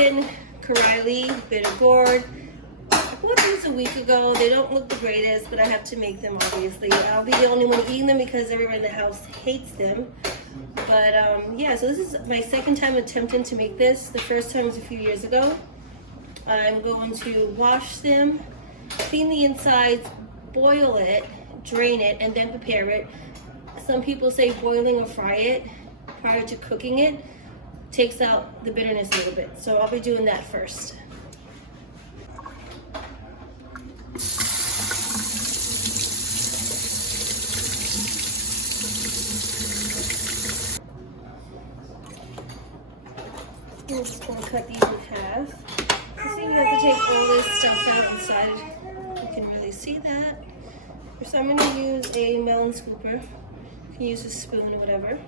Indian Caraili, Bitter Gourd. I bought these a week ago. They don't look the greatest, but I have to make them, obviously. I'll be the only one eating them because everyone in the house hates them. But yeah, so this is my second time attempting to make this. The first time was a few years ago. I'm going to wash them, clean the insides, boil it, drain it, and then prepare it. Some people say boiling or fry it prior to cooking it takes out the bitterness a little bit. So I'll be doing that first. I'm just going to cut these in half. So you have to take all this stuff out inside. You can really see that. So I'm going to use a melon scooper. You can use a spoon or whatever.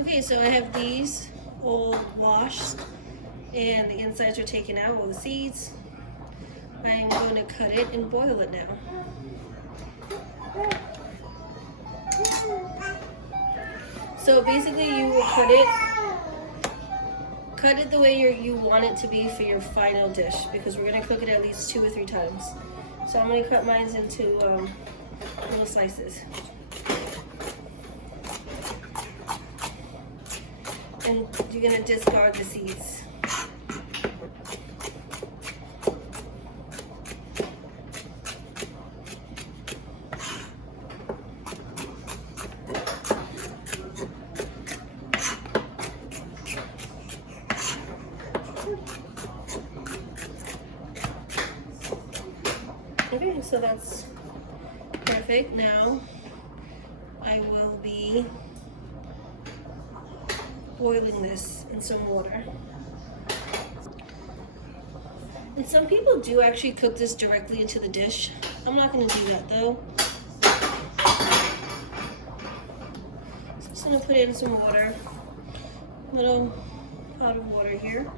Okay, so I have these all washed and the insides are taken out, all the seeds. I'm going to cut it and boil it now. So basically you will cut it the way you want it to be for your final dish, because we're going to cook it at least 2 or 3 times. So I'm going to cut mine into little slices. And you're going to discard the seeds. Okay, so that's perfect. Now I will be boiling this in some water. And some people do actually cook this directly into the dish. I'm not going to do that though. So I'm just going to put it in some water. Little pot of water here.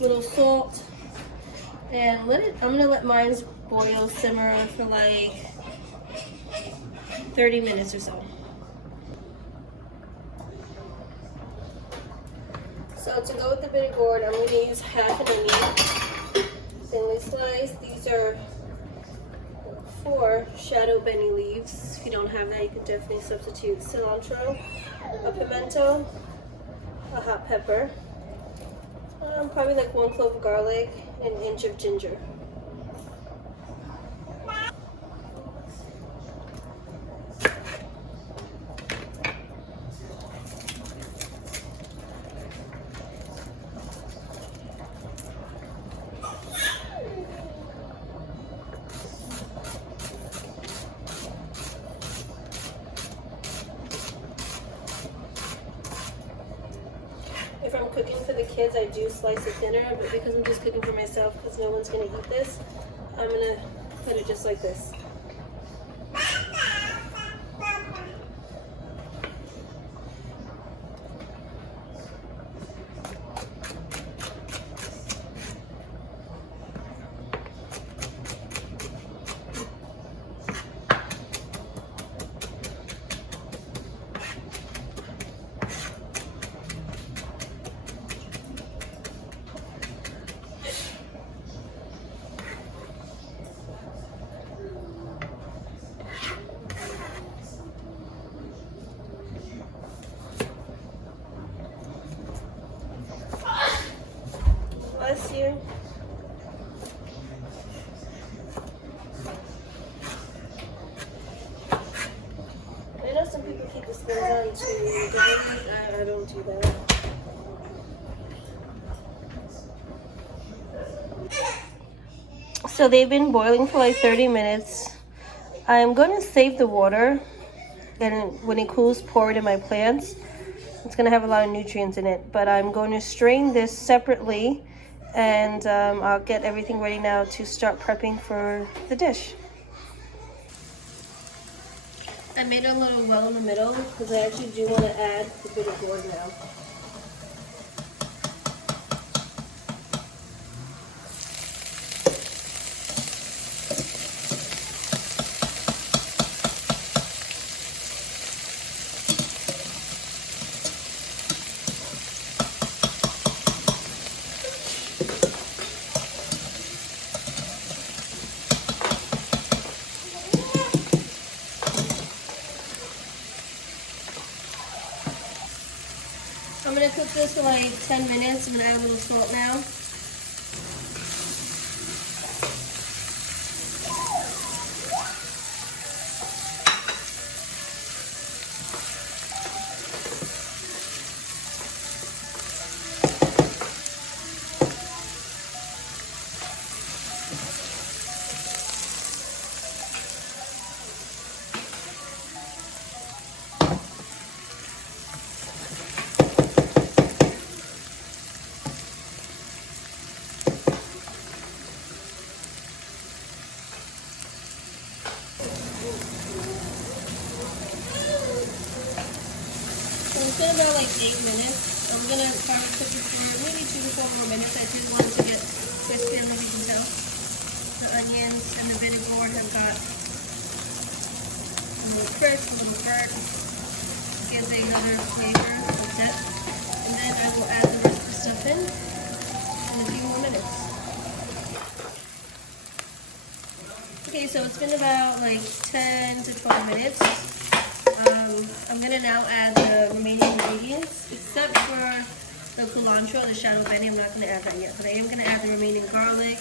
Little salt. And I'm going to let mine boil, simmer for like 30 minutes or so. So to go with the bitter gourd, I'm going to use half an onion, thinly sliced. These are 4 shadow benny leaves. If you don't have that, you can definitely substitute cilantro, a pimento, a hot pepper, probably like 1 clove of garlic, and an inch of ginger. If I'm cooking for the kids, I do slice it thinner, but because I'm just cooking for myself, because no one's going to eat this, I'm going to put it just like this. I don't do that. So they've been boiling for like 30 minutes. I'm going to save the water, and when it cools, pour it in my plants. It's going to have a lot of nutrients in it, but I'm going to strain this separately, and I'll get everything ready now to start prepping for the dish. I made a little well in the middle because I actually do want to add the bitter gourd now. I'm going to cook this for like 10 minutes. I'm going to add a little salt now. It's been about like 8 minutes. I'm going to probably cook it for maybe 2 to 4 more minutes. I do want it to get crispy. I don't know if you can tell. The onions and the bitter gourd have got a little crisp, a little burnt. Gives another flavor of depth. And then I will add the rest of the stuff in a few more minutes. Okay, so it's been about like 10 to 12 minutes. I'm going to now add the remaining ingredients, except for the culantro, the shadow benny. I'm not going to add that yet, but I am going to add the remaining garlic,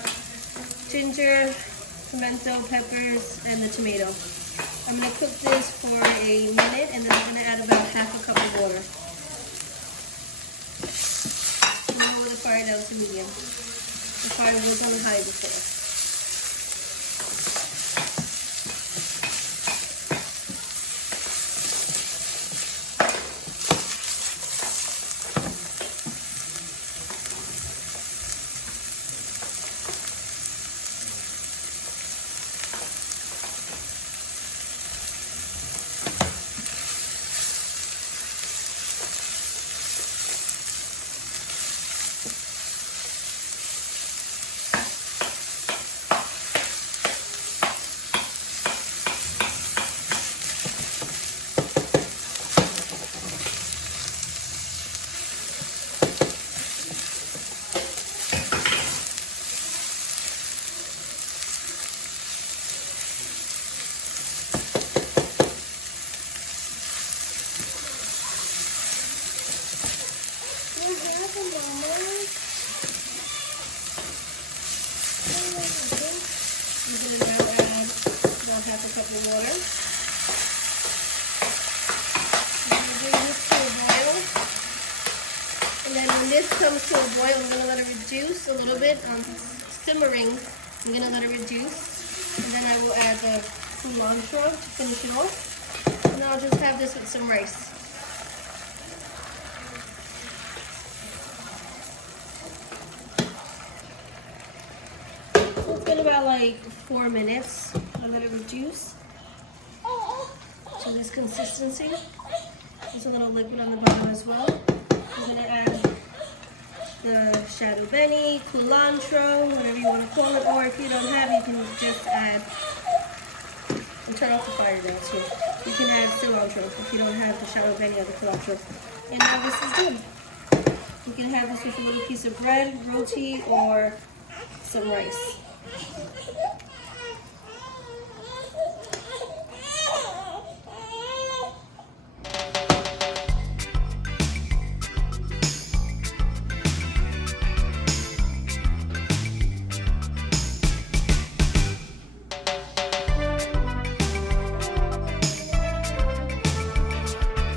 ginger, pimento, peppers, and the tomato. I'm going to cook this for a minute, and then I'm going to add about half a cup of water. Lower the fire down to medium. The fire was on high before. Half a cup of water. I'm going to bring this to a boil. And then when this comes to a boil, I'm going to let it reduce a little bit. Simmering, I'm going to let it reduce. And then I will add the culantro to finish it off. And I'll just have this with some rice. So it's been about like 4 minutes. I'll let it reduce to this consistency. There's a little liquid on the bottom as well. I'm going to add the shadow benny, culantro, whatever you want to call it, or if you don't have, you can just add, and turn off the fire now too. You can add cilantro if you don't have the shadow benny or the culantro. And now this is done. You can have this with a little piece of bread, roti, or some rice.